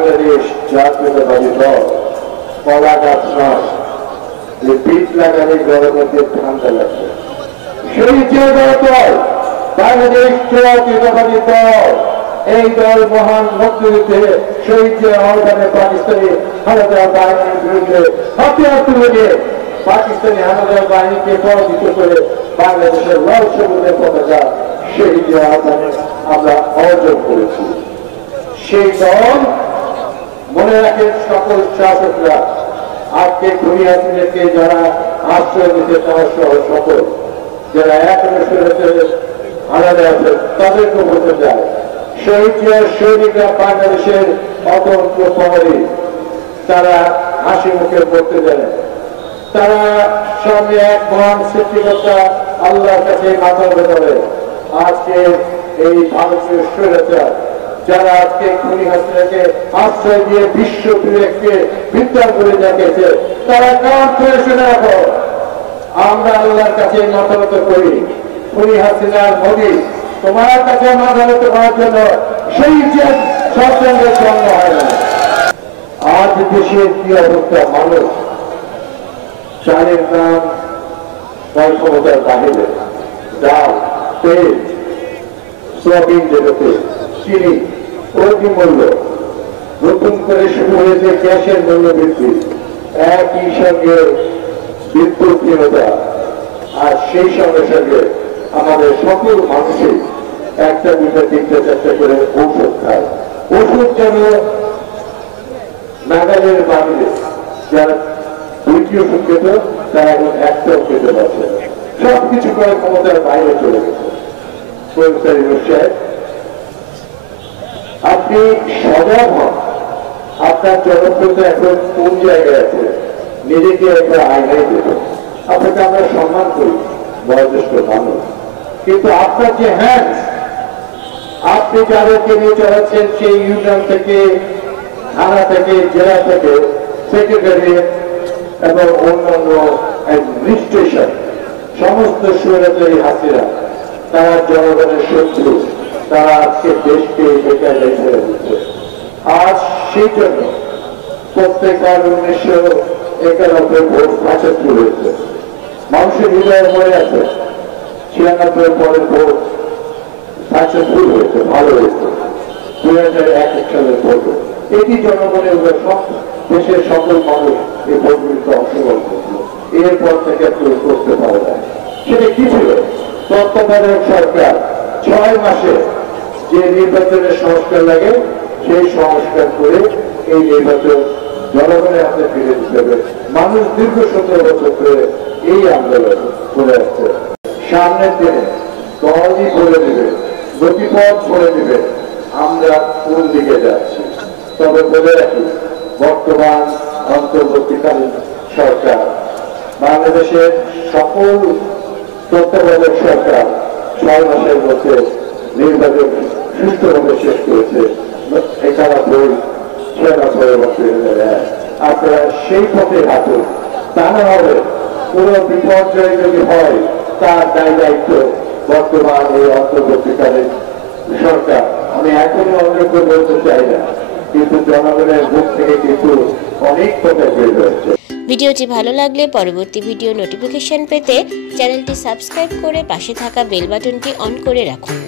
বাংলাদেশ জাতীয়তাবাদী দল কলা গাছ নয়, যে বীজ লাগালে গড়ের মধ্যে ঠান্ডা লাগবে। সেই যে দল বাংলাদেশ জাতীয়তাবাদী দল, এই দল মহান মুক্তিযুদ্ধে শহীদ জিয়াউর পাকিস্তানি হানাদার বাহিনীর বিরুদ্ধে হাতিয়ার তুলে নিয়ে পাকিস্তানি হানাদার বাহিনীকে পরাজিত করে বাংলাদেশের লাল সবুজের পতাকা শহীদ জিয়াউর আমরা অর্জন করেছি। সেই দল মনে রাখেন সকল শাসকরা, আজকে খুনি হাসিনাকে যারা আশ্রয় দিতে তারা সহ সকল যারা এখনো হারালে আছেন তাদেরকে বলতে যায়, শহীদ জিয়ার সৈনিকরা বাংলাদেশের অতন্ত্র প্রহরী, তারা হাসি মুখে বলতে জানেন, তারা সামনে এক মহান সৃষ্টিকর্তা আল্লাহর কাছে মাথা বেঁধে আজকে এই ভারতীয় স্বৈরাচার যারা আজকে খুনি হাসিনাকে আশ্রয় দিয়ে বিশ্ব বিবেককে বিদ্যার করে দেখেছে, তারা কান করে শুনে রাখো, আমরা আল্লাহর কাছে মাথা নত করি। খুনি হাসিনার মোদী তোমার কাছে মাথা নত করার জন্য সেই যে সন্তানদের জন্ম হয় না। আজ দেশের কি অবস্থা, মানুষ চালের দাম তার ক্ষমতার বাহিরে, ডাল, তেল, সোয়াবিন জগতে চিনি প্রতি মূল্য, নতুন করে শুরু হয়েছে গ্যাসের মূল্য বৃদ্ধি, একই সঙ্গে বিদ্যুৎহীনতা, আর সেই সঙ্গে সঙ্গে আমাদের সকল মানুষই একটা দুটা তিনটা চারটা করে ঔষধ খায়। ওষুধ যেন নাগালের বাহিরে, যারা দুইটি ওষুধ খেত তারা এখন একটাও খেতে পারছে না, সবকিছু করে ক্ষমতার বাইরে চলে গেছে। আপনি সজাগ হন, আপনার জনপ্রিয়তা এখন কোন জায়গায় আছে, নিজেকে একটা আয়নায় দেবেন। আপনাকে আমরা সম্মান করি, বয়োজ্যেষ্ঠ মানুষ, কিন্তু আপনার যে হ্যান্ড, আপনি যাদেরকে নিয়ে চলাচ্ছেন সেই ইউনিয়ন থেকে, থানা থেকে, জেলা থেকে, সেক্রেটারিয়েট এবং অন্যান্য অ্যাডমিনিস্ট্রেশন, সমস্ত স্বৈরাচারী হাসিনা, তারা জনগণের শত্রু, তারা আজকে দেশকে বেকার ছেড়ে দিচ্ছে। আজ সেই জন্য প্রত্যেকবার 1991 ভোট 75 হয়েছে, মানুষের হৃদয়ে মনে আছে 96 পরের ভোট 75 হয়েছে, ভালো হয়েছে 2001 সালের ভোট। এটি জনগণের দেশের সকল মানুষ এই ভোটগুলিতে অংশগ্রহণ করছিল, এরপর থেকে কেউ করতে পারে না। সেটা কি ছিল? তত্ত্বাবধায়ক সরকার 6 মাসে যে নির্বাচনের সংস্কার লাগে সেই সংস্কার করে এই নির্বাচন জনগণের হাতে ফিরে দিতে হবে। মানুষ দীর্ঘ 17 বছর ধরে এই আন্দোলন করে আসছে। সামনের দিনে দলই বলে দিবে, গতিপথ বলে দিবে আমরা কোন দিকে যাচ্ছি। তবে বলে রাখি, বর্তমান অন্তর্বর্তীকালীন সরকার বাংলাদেশের সকল তত্ত্বাবধায়ক সরকার 6 মাসের মধ্যে নির্বাচন সুষ্ঠুভাবে শেষ করেছে। 91 আপনারা সেই পথে হাঁটুন, তা না হবে কোন বিপর্যয় যদি হয় তার দায় দায়িত্ব বর্তমান এই অন্তর্বর্তীকালীন সরকার। আমি এখনই অন্যকে বলতে চাই না, কিন্তু জনগণের মুখ থেকে কিন্তু অনেক কথা বের হয়েছে। ভিডিওটি ভালো লাগলে পরবর্তী ভিডিও নোটিফিকেশন পেতে চ্যানেলটি সাবস্ক্রাইব করে পাশে থাকা বেল বাটনটি অন করে রাখুন।